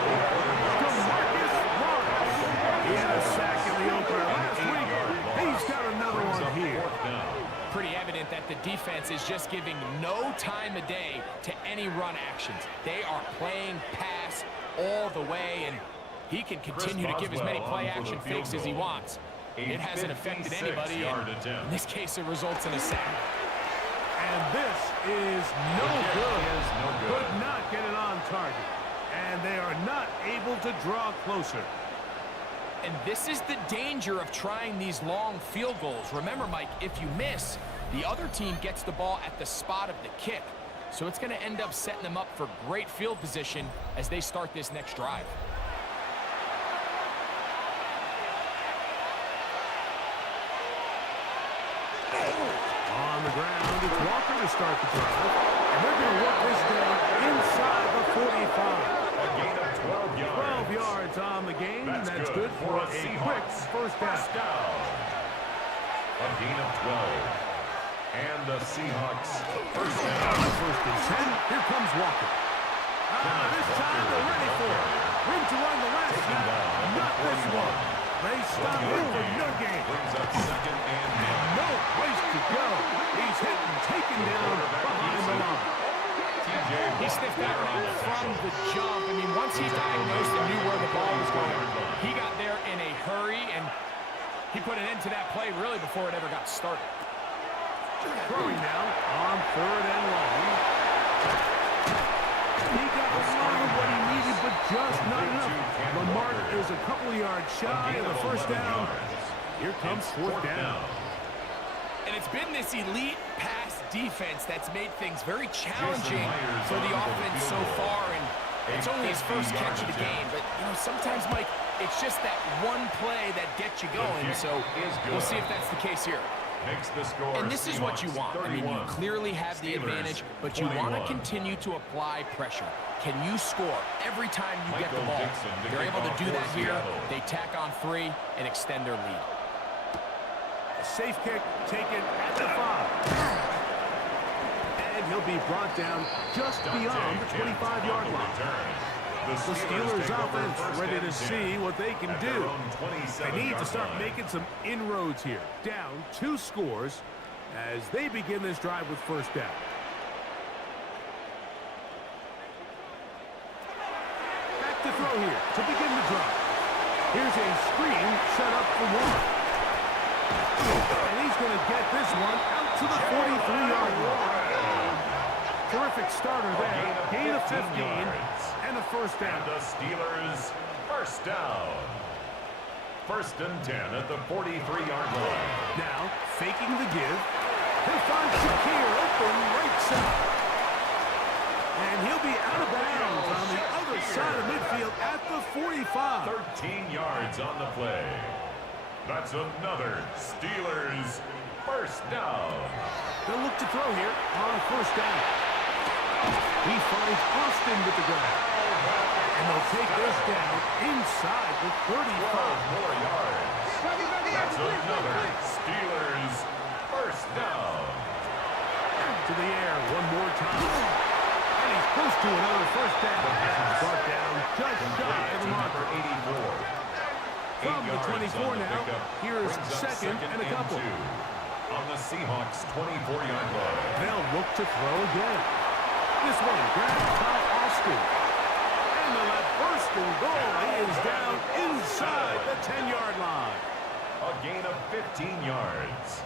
DeMarcus Lawrence. He had a sack in the opener last week. He's got another one here. Pretty evident that the defense is just giving no time of day to any run actions. They are playing pass all the way, and he can continue to give as many play-action fakes as he wants. It hasn't affected anybody, and in this case, it results in a sack. And this is no good. Could not get it on target. And they are not able to draw closer. And this is the danger of trying these long field goals. Remember, Mike, if you miss, the other team gets the ball at the spot of the kick. So it's going to end up setting them up for great field position as they start this next drive. On the ground, it's Walker to start the drive. And they're going to work this down inside the 45. A gain of 12 yards. 12 yards on the game. That's good for a quick first down. A gain of 12. And the Seahawks first down. First and 10. Here comes Walker. This time they're ready for it. Room to run the last snap. Not this one. They stop him for no gain. Brings up second and 9. No place to go. He's hit and taken down behind the line. He sniffed that one from the jump. I mean, once he diagnosed and knew where the ball was going, he got there in a hurry, and he put an end to that play really before it ever got started. Throwing now on third and long. He got a lot of what he needed, but just not enough. Lamar is a couple of yards shy of the first down. Here comes fourth down. And it's been this elite pass defense that's made things very challenging for the offense so far, and it's only his first catch of the game. But, you know, sometimes, Mike, it's just that one play that gets you going, so we'll see if that's the case here. And this is what you want. I mean, you clearly have the advantage, but you want to continue to apply pressure. Can you score every time you get the ball? They're able to do that here. They tack on 3 and extend their lead. A safe kick taken at the 5. And he'll be brought down just beyond the 25-yard line. The Steelers offense ready to see what they can do. They need to start making some inroads here. Down 2 scores as they begin this drive with first down. Back to throw here to begin the drive. Here's a screen set up for 1. And he's going to get this one out to the 43-yard line. Terrific starter there. Gain of 15 and a first down. And the Steelers first down. First and 10 at the 43-yard line. Now, faking the give. He'll find Shakir open right side. And he'll be out of bounds on the other side of midfield at the 45. 13 yards on the play. That's another Steelers first down. They'll look to throw here on first down. He finds Austin with the grab. And they'll take this down inside the 35. 12 more yards. That's another Steelers first down. To the air one more time. And he's close to another first down. He's brought down just shy of the marker. 84. From the 24 now, here's second and a couple. On the Seahawks 24-yard line. They'll look to throw again. This one grabbed by Austin. And they'll have first and goal. He is down inside the 10-yard line. A gain of 15 yards.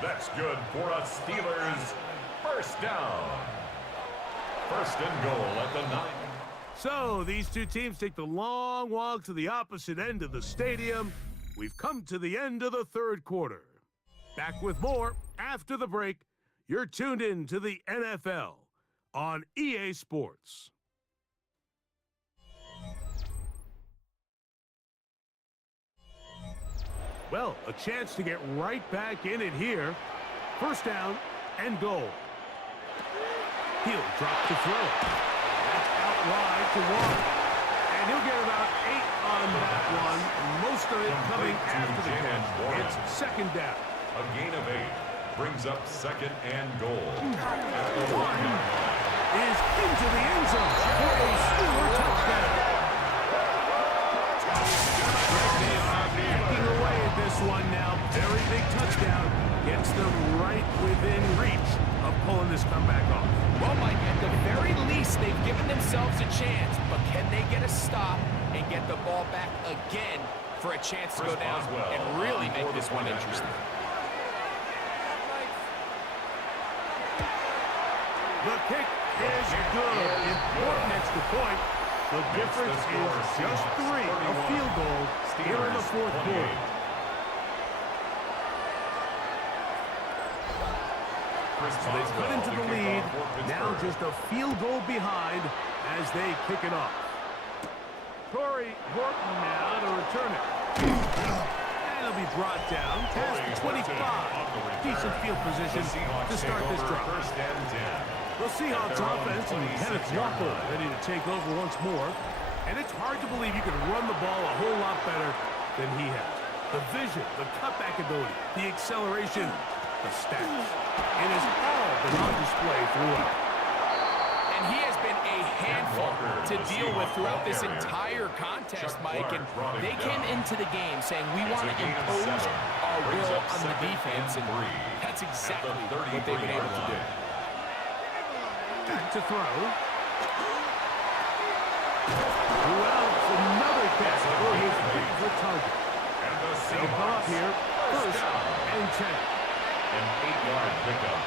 That's good for a Steelers first down. First and goal at the 9. So these two teams take the long walk to the opposite end of the stadium. We've come to the end of the third quarter. Back with more after the break. You're tuned in to the NFL on EA Sports. Well, a chance to get right back in it here. First down and goal. He'll drop the throw. That's out wide to Warren. And he'll get about 8 on that one. Most of it coming after the catch. It's second down. A gain of 8 brings up second and goal. One is into the end zone for a Steeler touchdown. They are backing away at this one now. Very big touchdown. Gets them right within reach of pulling this comeback off. Well, Mike, at the very least, they've given themselves a chance, but can they get a stop and get the ball back again for a chance to go down and really make this one interesting? The kick is good. Important extra point. The difference is just 3, a field goal here in the fourth quarter. So they cut into the lead. Now just a field goal behind as they kick it off. Corey Horton now to return it. And it'll be brought down past the 25. Decent field position to start this drive. The Seahawks offense and Kenneth Walker ready to take over once more. And it's hard to believe you can run the ball a whole lot better than he has. The vision, the cutback ability, the acceleration, the stats. It has all been on display throughout. And he has been a handful to deal with throughout this entire contest, Mike. And they came into the game saying, we want to impose our will on the defense. And that's exactly what they've been able to do. Back to throw. Who else? Another catch for his favorite target. They'll come up here, first and 10. An 8-yard pickup.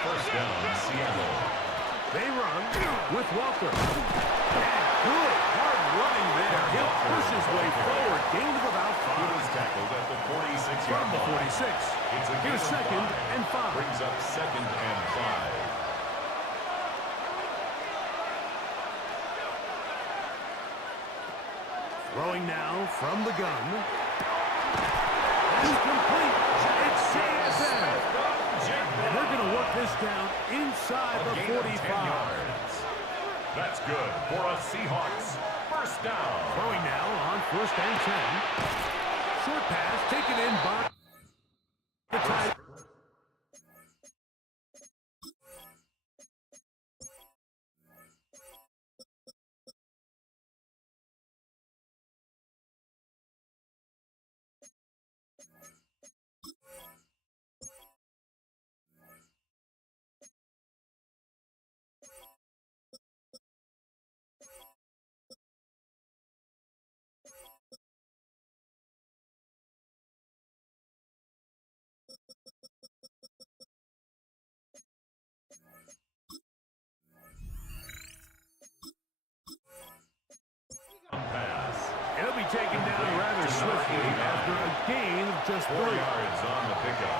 First down in Seattle. They run with Walker. And good hard running there. He'll push his way forward. Gain of about 5. He was tackled at the 46-yard From the 46. Here's second and 5. Brings up second and 5. Throwing now from the gun. And complete. It's CMSL. And they're going to work this down inside the 45. That's good for a Seahawks first down. Throwing now on first and 10. Short pass taken in by the tight taken down rather swiftly after a gain of just 4 3. yards on the pickup.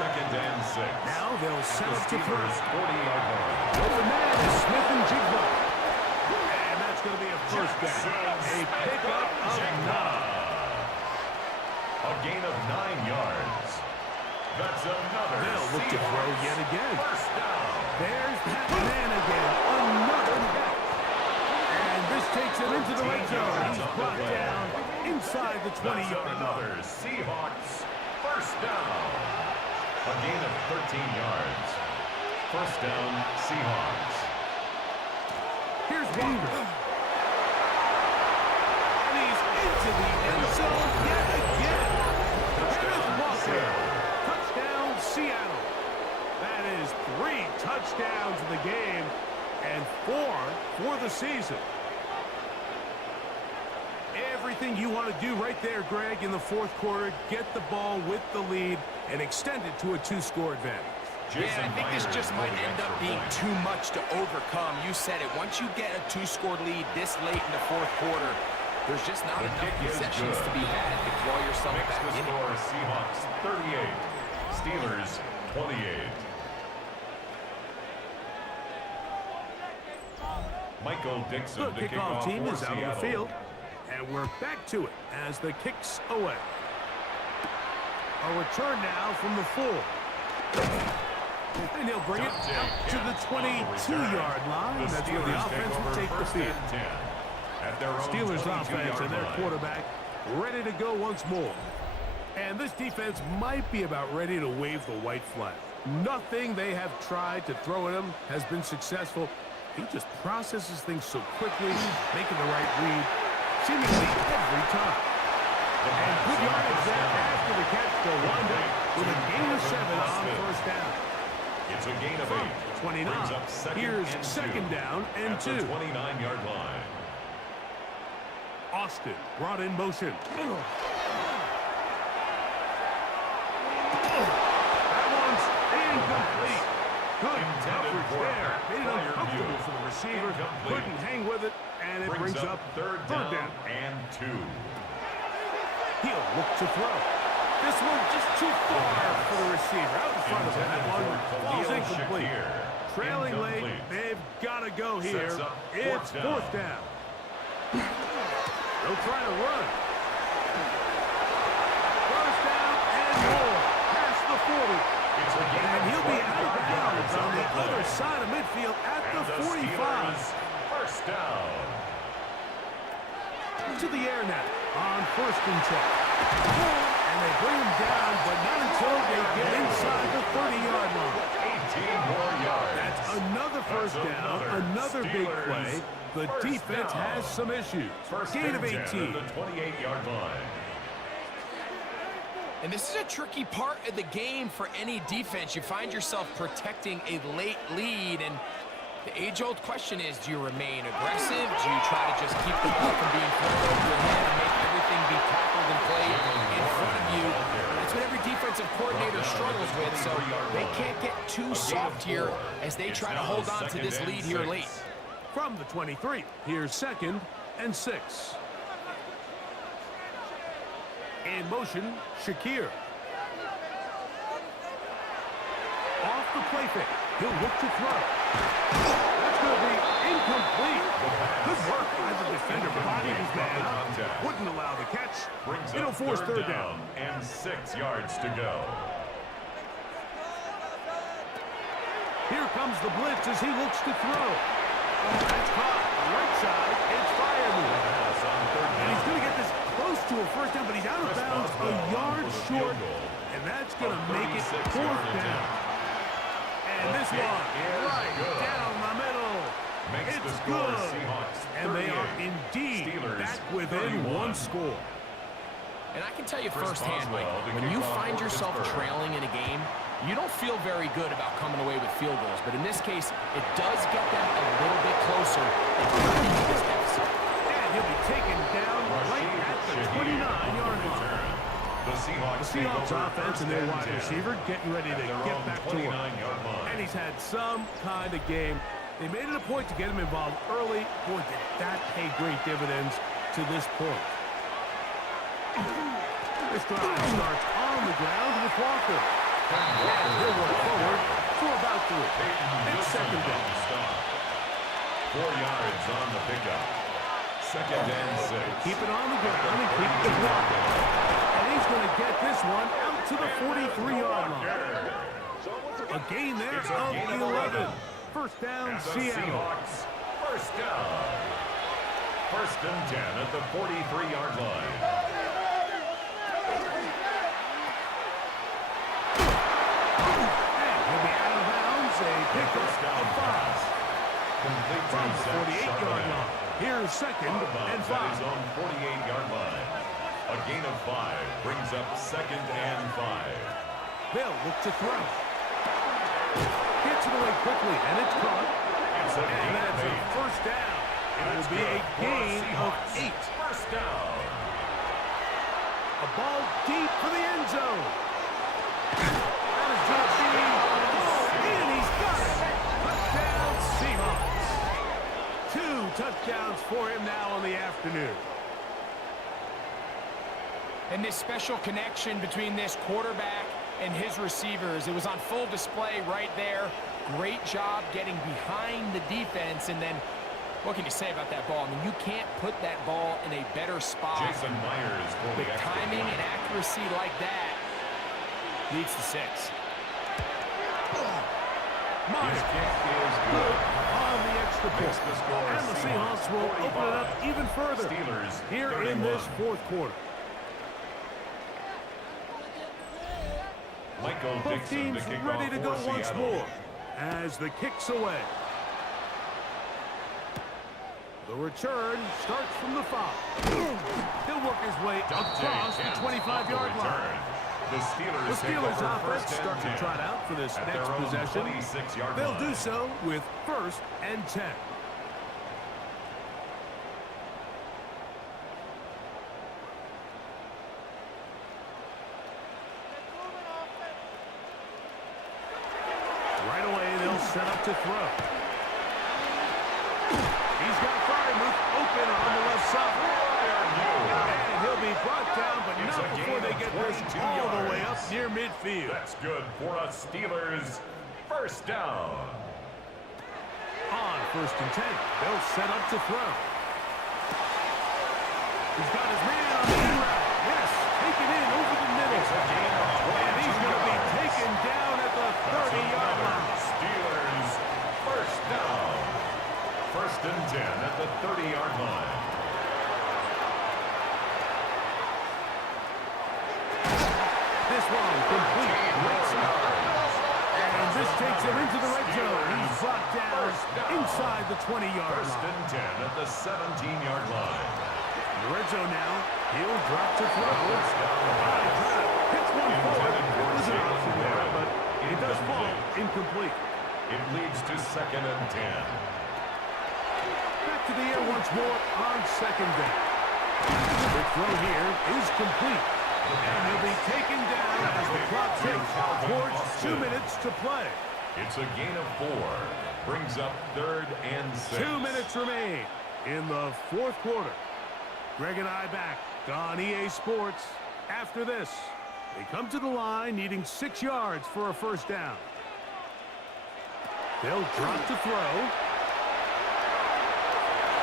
2nd and 6. Now they'll set up to throw. 48 yards. Open man is Smith and Jigba. And that's going to be a first down. A pickup of 9. A gain of 9 yards. That's another They'll look to throw yet again. First down. There's that man again. Another hit. And this takes him into the red zone. He's brought down inside the 20-yard line. Another Seahawks first down. A gain of 13 yards. First down, Seahawks. Here's Walker. And he's into the end zone yet again. Here's Walker. Touchdown, Seattle. That is 3 touchdowns in the game and 4 for the season. Everything you want to do right there, Greg, in the fourth quarter, get the ball with the lead and extend it to a 2-score advantage. Yeah, I think this just might end up being too much to overcome. You said it. Once you get a 2-score lead this late in the fourth quarter, there's just not enough possessions to be had to draw yourself back in. Score, Seahawks 38, Steelers 28. Michael Dixon, The kickoff team is out on the field, and we're back to it as the kick's away. A return now from the 4. And he'll bring it out to the 22-yard line. That's where the offense will take the field. Steelers offense and their quarterback ready to go once more. And this defense might be about ready to wave the white flag. Nothing they have tried to throw at him has been successful. He just processes things so quickly, making the right read, seemingly every time. And good yardage there after the catch to wind up with a gain of 7 on first down. It's a gain of 8. 29. Here's second down and 2. 29-yard line. Austin brought in motion. That one's incomplete. Good coverage there. Made it uncomfortable for the receiver. Couldn't hang with it, and it brings up third down and 2. He'll look to throw. This one just too far for the receiver. Out in front of him. That one falls incomplete. Trailing late. They've got to go here. It's fourth down. They'll try to run. First down and more. Past the 40. And he'll be out of bounds on the other side of midfield at the 45. First down. To the air now on 1st and 10. And they bring him down, but not until they get inside the 30-yard line. 18 more yards. That's another first down, another big play. The defense has some issues. Gain of 18. The 28-yard line. And this is a tricky part of the game for any defense. You find yourself protecting a late lead, and the age-old question is, do you remain aggressive? Do you try to just keep the ball from being thrown over your head and make everything be tackled and played in front of you? That's what every defensive coordinator struggles with, so they can't get too soft here as they try to hold on to this lead here late. From the 23, here's 2nd and 6. In motion, Shakir. Off the play fake. He'll look to throw. That's going to be incomplete. Good work by the defender. Bodied his man up. Wouldn't allow the catch. It'll force third down. And 6 yards to go. Here comes the blitz as he looks to throw. That's caught. Right side. It's Fireman. And he's going to get this close to a first down, but he's out of bounds a yard short. And that's going to make it fourth down. And this one right down the middle. It's good. And they are indeed back within 1 score. And I can tell you firsthand, Mike, when you find yourself trailing in a game, you don't feel very good about coming away with field goals. But in this case, it does get them a little bit closer and cutting this deficit. And he'll be taken down right at the 29-yard line. The Seahawks offense and their wide receiver getting ready to get back to work. And he's had some kind of game. They made it a point to get him involved early. Boy, did that pay great dividends to this point. This drive starts on the ground with Walker. And he'll work forward for about 3. It's second down. 4 yards on the pickup. Second and 6. Keep it on the ground and keep the block. And he's going to get this one out to the 43-yard line. A gain there of 11. First down, Seattle. Seahawks, first down. First and 10 at the 43-yard line. And he'll be out of bounds. A pickup of 5. Complete From the 48-yard line. Here's second and 5. At his own 48-yard line. A gain of 5 brings up second and 5. They'll look to throw. Gets it away quickly, and it's caught. And that's a first down. It will be a gain of 8. First down. A ball deep for the end zone. That is going to be and he's got it. Touchdown, Seahawks. 2 touchdowns for him now on the afternoon. And this special connection between this quarterback and his receivers, it was on full display right there. Great job getting behind the defense, and then what can you say about that ball? I mean, you can't put that ball in a better spot. Jason Myers for the timing and accuracy like that leads to 6. Myers is good on the extra point. And the Seahawks will open it up even further Steelers here 31. in this fourth quarter. Michael Both Dixon teams to kick ready off to go for once Seattle. more as the kick's away. The return starts from the 5. He'll work his way across the 25-yard line. The The Steelers offense start to trot out for this next possession. They'll do so with first and 10. Right away, they'll set up to throw. He's got Freiermuth open on the left side. And he'll be brought down, but not before they get this all the way up near midfield. That's good for a Steelers first down. On first and 10, they'll set up to throw. He's got his man on the in-route. Yes, taken in over the middle. And he's going to be taken down at the 30-yard line. Steelers first down. First and 10 at the 30-yard line. This one complete. And this takes him into the red zone. He's brought down inside the 20-yard First line. and 10 at the 17-yard line. In the red zone now. He'll drop to throw. Hits one forward. It was an option there, but it does fall incomplete. It leads to second and 10. Back to the air once more on second down. The throw here is complete. And he'll be taken down as the clock ticks towards 2 minutes to play. It's a gain of 4. Brings up third and 6. 2 minutes remain in the fourth quarter. Greg and I back on EA Sports. After this, they come to the line needing 6 yards for a first down. They'll drop to throw.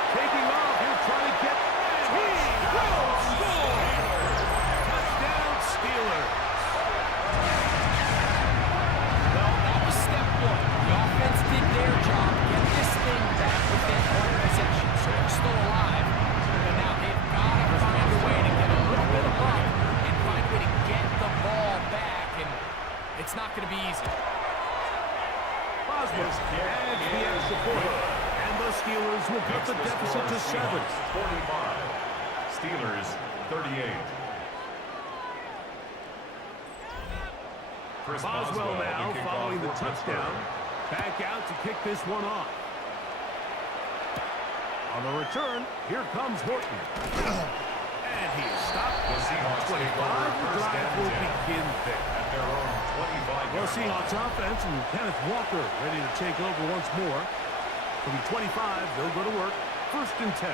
Taking off, he'll try to get... And he will score! Touchdown, Steelers. Well, that was step 1. The offense did their job. Get this thing back within 1 possession, so they're still alive. But now they've got to find a way to get a little bit of luck and find a way to get the ball back, and it's not going to be easy. Boswell adds the extra point. And the Steelers will cut the deficit to 7. 45. Steelers 38. Chris Boswell now to kick following off the for touchdown. Pittsburgh. Back out to kick this one off. On the return, here comes Horton. And he is stopped The at Seahawks 25. take over The first drive and will 10 begin there. At their own 25. Well, Seahawks offense and Kenneth Walker ready to take over once more. From 25, they'll go to work. First and 10.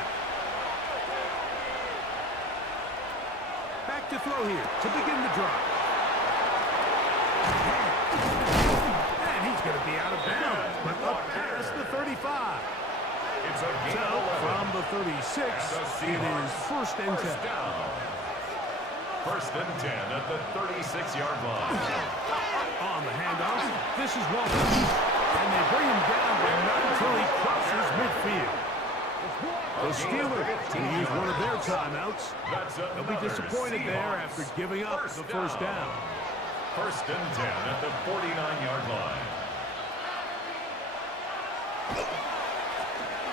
to throw here to begin the drive. And he's going to be out of bounds, but up past the 35. It's a gain So, of 11. from the 36, it is first and 10. First down. First and 10 at the 36-yard line. On the handoff, this is Walker. And they bring him down, but not until he crosses midfield. The Steelers will use one of their timeouts. They'll be disappointed there after giving up the first down. First and 10 at the 49-yard line.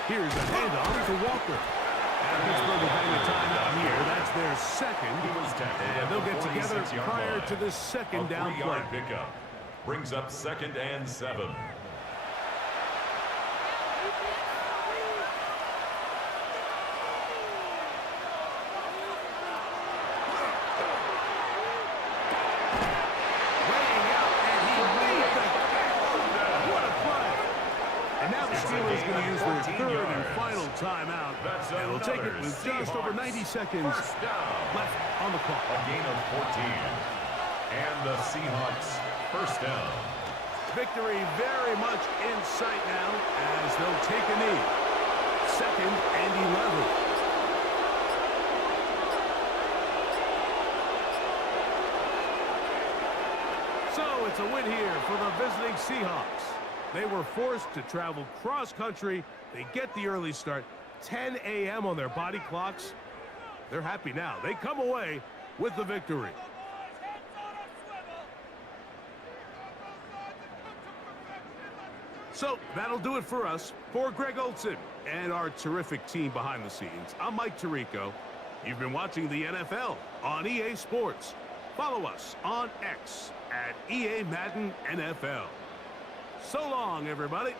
Here's a handoff to Walker. And Pittsburgh will hang a timeout here. That's their second. And they'll get together prior to the second down play. Pickup brings up second and 7. Steelers going to use their third and final timeout. And they'll take it with just over 90 seconds left on the clock. A gain of 14. And the Seahawks first down. Victory very much in sight now as they'll take a knee. Second and 11. So it's a win here for the visiting Seahawks. They were forced to travel cross-country. They get the early start, 10 a.m. on their body clocks. They're happy now. They come away with the victory. So that'll do it for us. For Greg Olson and our terrific team behind the scenes, I'm Mike Tirico. You've been watching the NFL on EA Sports. Follow us on X at EA Madden NFL. So long, everybody.